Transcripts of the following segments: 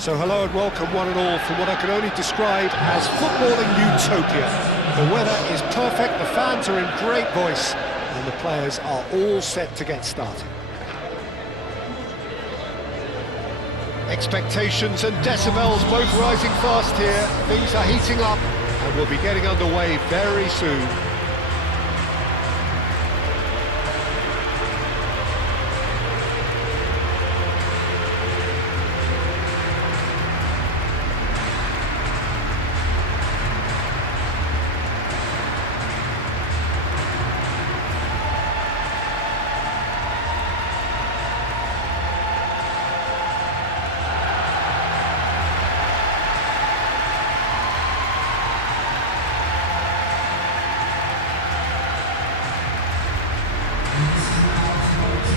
So hello and welcome one and all from what I can only describe as footballing utopia. The weather is perfect, the fans are in great voice, and the players are all set to get started. Expectations and decibels both rising fast here. Things are heating up and we'll be getting underway very soon.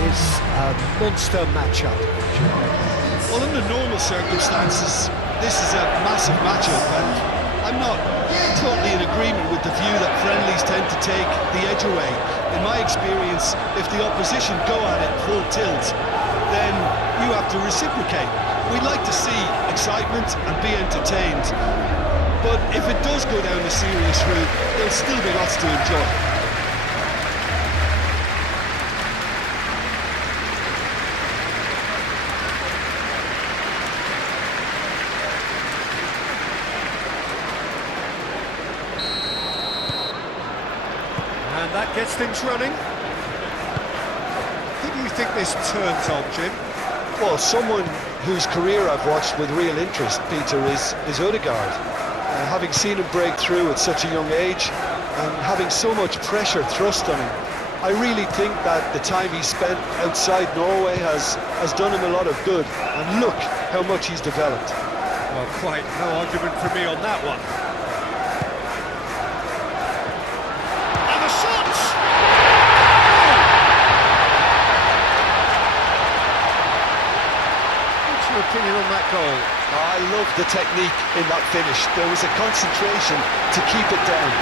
Is a monster matchup. Well, under normal circumstances, this is a massive matchup, and I'm not totally in agreement with the view that friendlies tend to take the edge away. In my experience, if the opposition go at it full tilt, then you have to reciprocate. We'd like to see excitement and be entertained, but if it does go down a serious route, there'll still be lots to enjoy. And that gets things running. Who do you think this turns on, Jim? Well, someone whose career I've watched with real interest, Peter, is Odegaard. Having seen him break through at such a young age and having so much pressure thrust on him, I really think that the time he spent outside Norway has done him a lot of good. And look how much he's developed. Well, quite no argument for me on that one. And the shot! What's your opinion on that goal? I love the technique in that finish. There was a concentration to keep it down.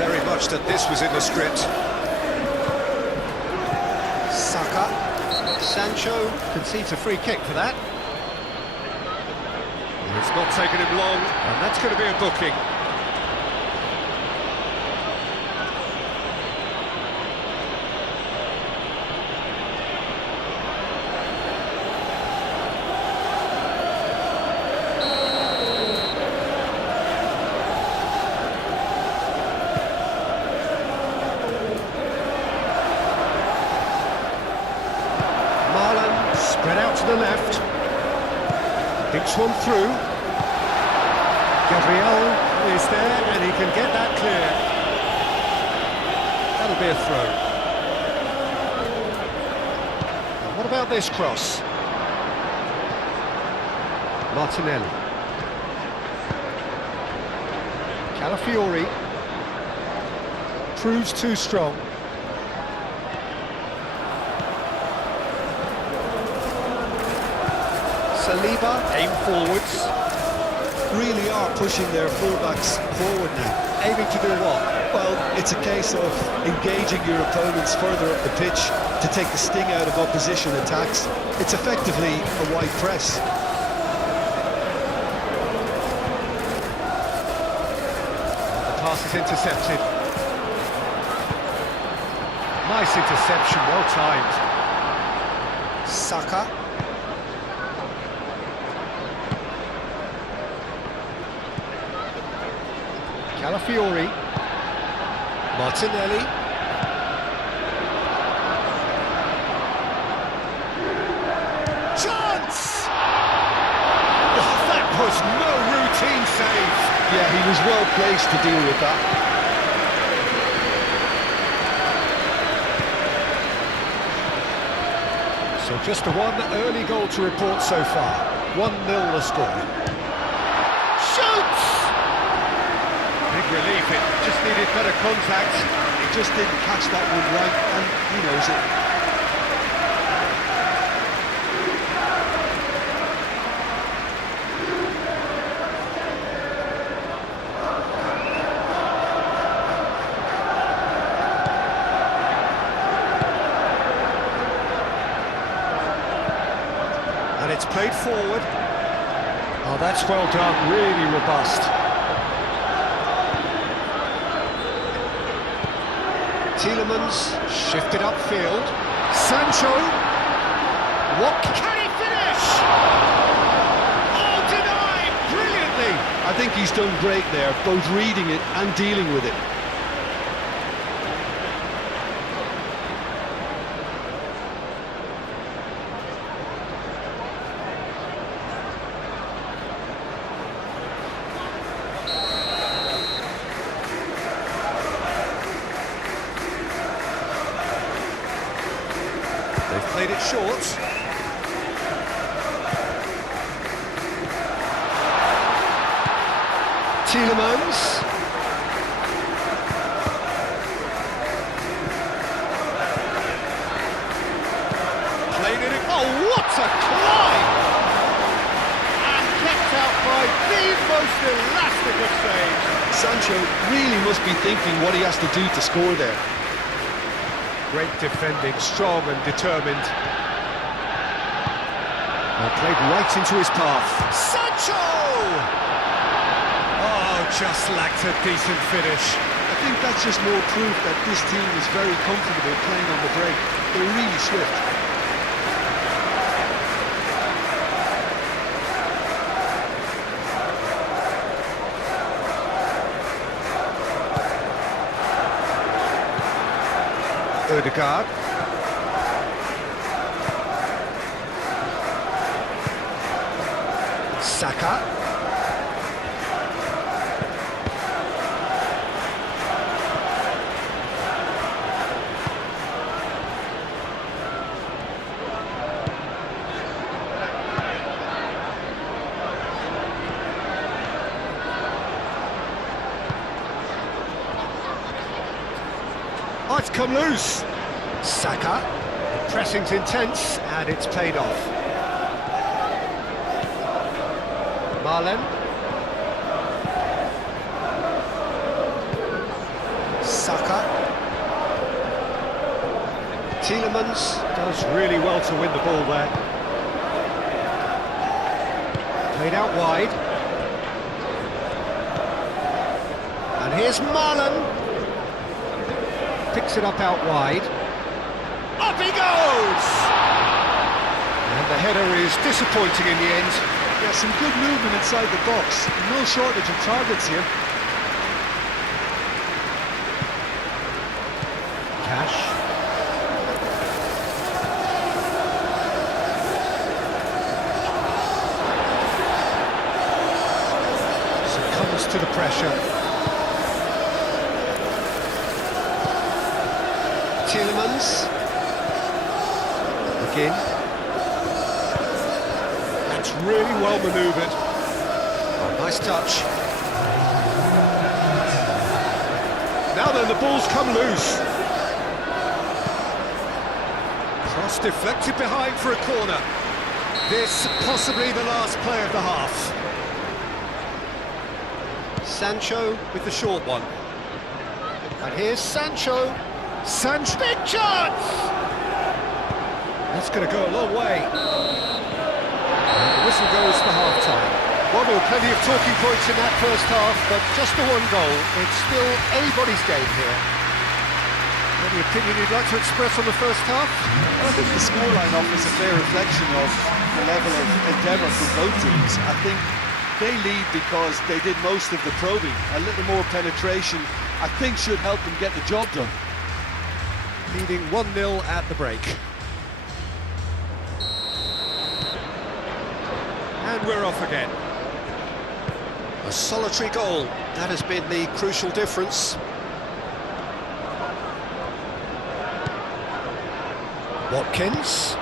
Very much that this was in the script. Saka. Sancho concedes a free kick for that. It's not taken him long, and that's going to be a booking. Spread out to the left. Dinks one through. Gabriel is there and he can get that clear. That'll be a throw. Now, what about this cross? Martinelli. Calafiori. Proves too strong. Saliba, aim forwards. Really are pushing their fullbacks forward now. Aiming to do what? Well, it's a case of engaging your opponents further up the pitch to take the sting out of opposition attacks. It's effectively a wide press. The pass is intercepted. Nice interception, well timed. Saka. Calafiori. Martinelli. was no routine save. Yeah, he was well placed to deal with that. So just the one early goal to report so far. 1-0 the score. Shoots! Big relief, it just needed better contact. He just didn't catch that one right, and he knows it. And it's played forward. Oh, that's well done, really robust. Tielemans shifted upfield. Sancho. What can he finish? Oh, denied brilliantly. I think he's done great there, both reading it and dealing with it. They've played it short. Tielemans. Played it. Oh, what a climb! And kept out by the most elastic of saves. Sancho really must be thinking what he has to do to score there. Great defending, strong and determined. Played right into his path. Sancho! Oh, just lacked a decent finish. I think that's just more proof that this team is very comfortable playing on the break. They're really swift. Ødegaard. Saka. Oh, it's come loose. Saka. The pressing's intense and it's paid off. Marlen. Saka. Tielemans does really well to win the ball there. Played out wide. And here's Marlen. Picks it up out wide. Up he goes! And the header is disappointing in the end. Yeah, some good movement inside the box. No shortage of targets here. Cash. Succumbs to the pressure. Tielemans. Again. That's really well manoeuvred. Oh, nice touch. Now then, the ball's come loose. Cross deflected behind for a corner. This possibly the last play of the half. Sancho with the short one. And here's Sancho. Sancho, big chance! That's going to go a long way. And the whistle goes for half-time. Well, there were plenty of talking points in that first half, but just the one goal. It's still anybody's game here. Any opinion you'd like to express on the first half? I think the scoreline offers a fair reflection of the level of endeavour from both teams. I think they lead because they did most of the probing. A little more penetration, I think, should help them get the job done. Leading 1-0 at the break. And we're off again. A solitary goal, that has been the crucial difference. Watkins,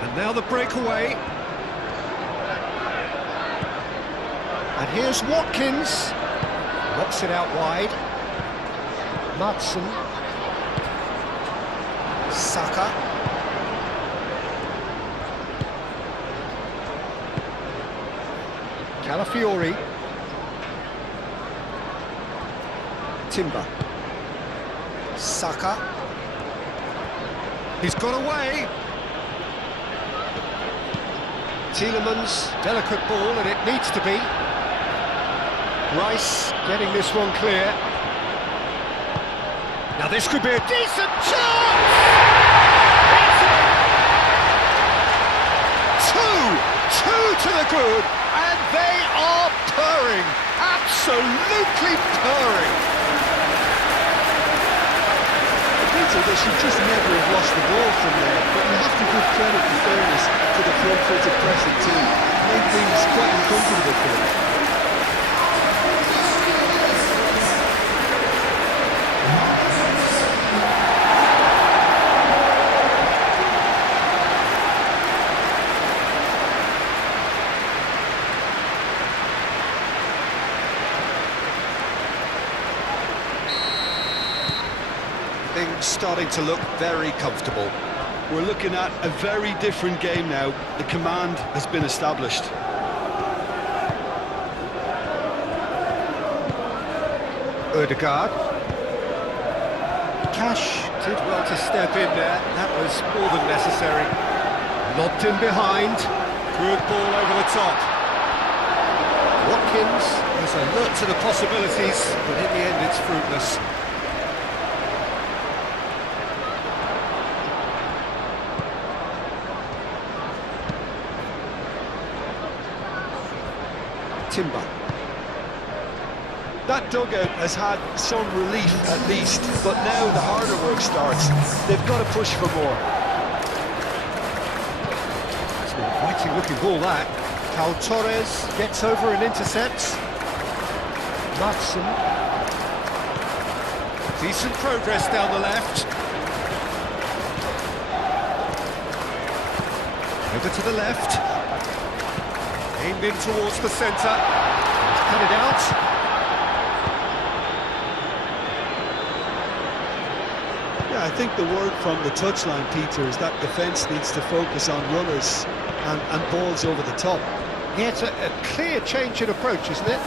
and now the breakaway. And here's Watkins, knocks it out wide. Madsen, Saka. Calafiori. Timber. Saka. He's got away. Tielemans, delicate ball, and it needs to be. Rice getting this one clear. Now this could be a decent chance! It's in! Two to the good, and they are purring, absolutely purring. Peter, they should just never have lost the ball from there, but you have to give credit and fairness to the front-footed pressing too. Made things quite uncomfortable for them. Things starting to look very comfortable. We're looking at a very different game now. The command has been established. Ødegaard. Cash did well to step in there. That was more than necessary. Lobbed in behind. Good ball over the top. Watkins is alert to the possibilities, but in the end it's fruitless. Timber. That dugout has had some relief at least, but now the harder work starts. They've got to push for more. It's an inviting looking ball that. Cal Torres gets over and intercepts. Madsen. Decent progress down the left. Over to the left. Aimed in towards the centre. He's cut it out. Yeah, I think the word from the touchline, Peter, is that defence needs to focus on runners and balls over the top. Yeah, it's a clear change in approach, isn't it?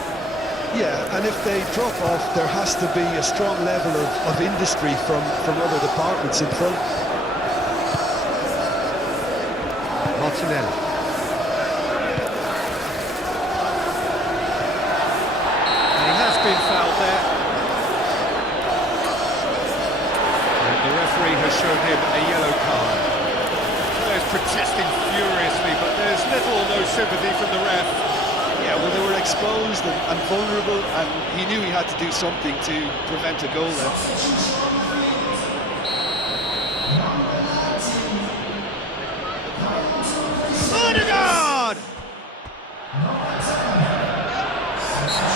Yeah, and if they drop off, there has to be a strong level of industry from other departments in front. Martinelli. Been fouled there, and the referee has shown him a yellow card. Players protesting furiously, but there's little or no sympathy from the ref. Yeah, well, they were exposed and vulnerable, and he knew he had to do something to prevent a goal then. Ødegaard!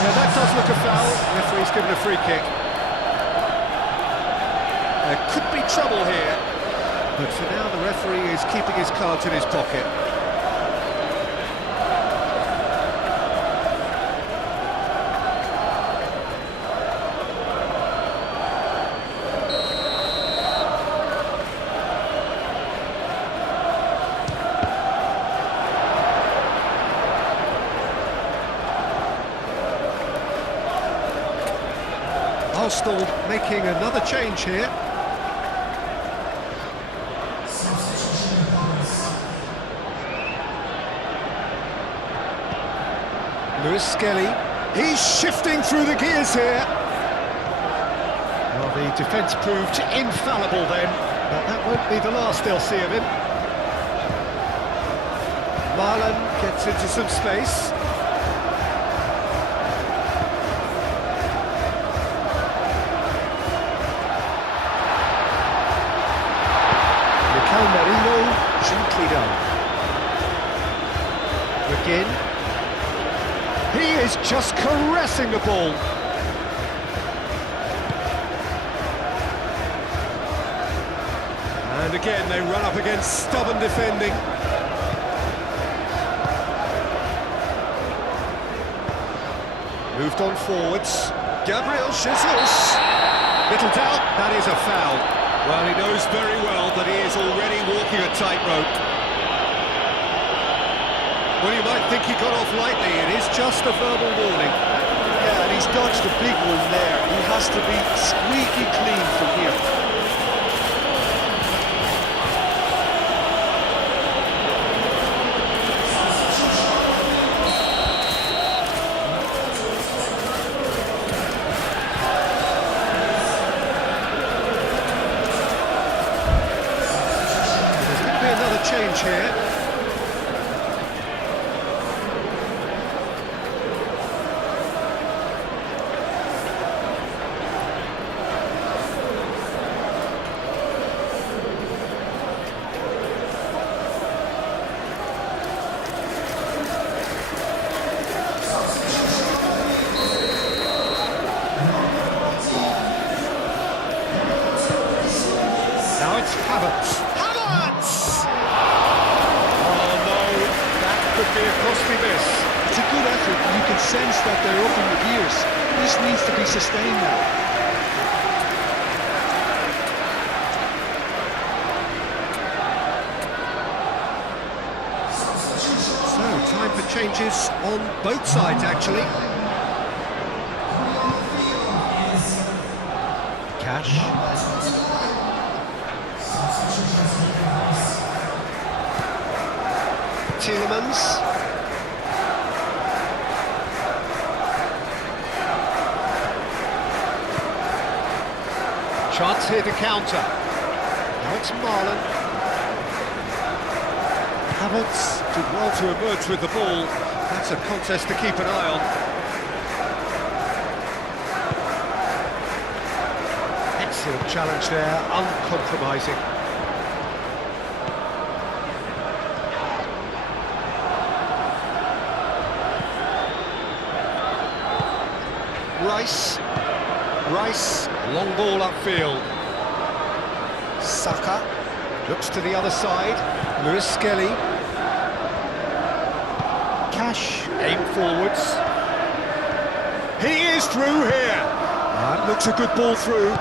Yeah, that does look a foul. Referee's given a free kick. There could be trouble here, but for now the referee is keeping his cards in his pocket. Arsenal making another change here. Lewis Skelly, he's shifting through the gears here. Well, the defence proved infallible then, but that won't be the last they'll see of him. Marlon gets into some space. Marino, gently done. Again. He is just caressing the ball. And again, they run up against stubborn defending. Moved on forwards. Gabriel Jesus. Little doubt, that is a foul. Well, he knows very well that he is already walking a tightrope. Well, you might think he got off lightly. It is just a verbal warning. Yeah, and he's dodged a big one there. He has to be squeaky clean from here. There's going to be another change here. Now it's Havertz. Havertz! Oh no, that could be a costly miss. It's a good effort, and you can sense that they're up in the gears. This needs to be sustained now. So, time for changes on both sides, actually. Cash. Tielemans. Chance here to counter. Now it's Marlon. Havertz did well to emerge with the ball. That's a contest to keep an eye on. Excellent challenge there, uncompromising. Rice, long ball upfield. Saka looks to the other side. Lewis Skelly. Cash, aim forwards. He is through here. That looks a good ball through.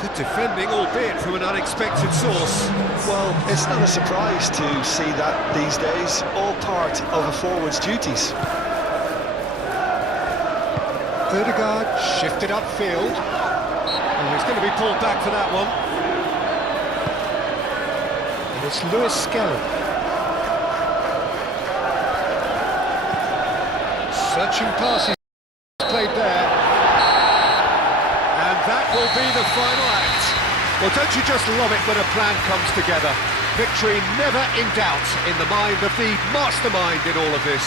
Good defending, albeit from an unexpected source. Well, it's not a surprise to see that these days, all part of a forward's duties. Odegaard shifted upfield. Oh, he's going to be pulled back for that one. And it's Lewis Skelly. Searching passes played there. And that will be the final act. Well, don't you just love it when a plan comes together? Victory never in doubt in the mind of the mastermind in all of this.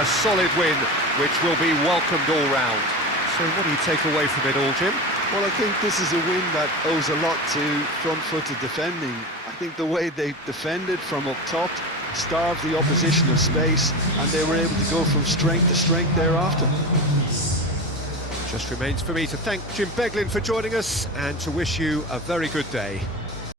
A solid win, which will be welcomed all round. So what do you take away from it all, Jim? Well, I think this is a win that owes a lot to front-footed defending. I think the way they defended from up top starved the opposition of space, and they were able to go from strength to strength thereafter. Just remains for me to thank Jim Beglin for joining us and to wish you a very good day.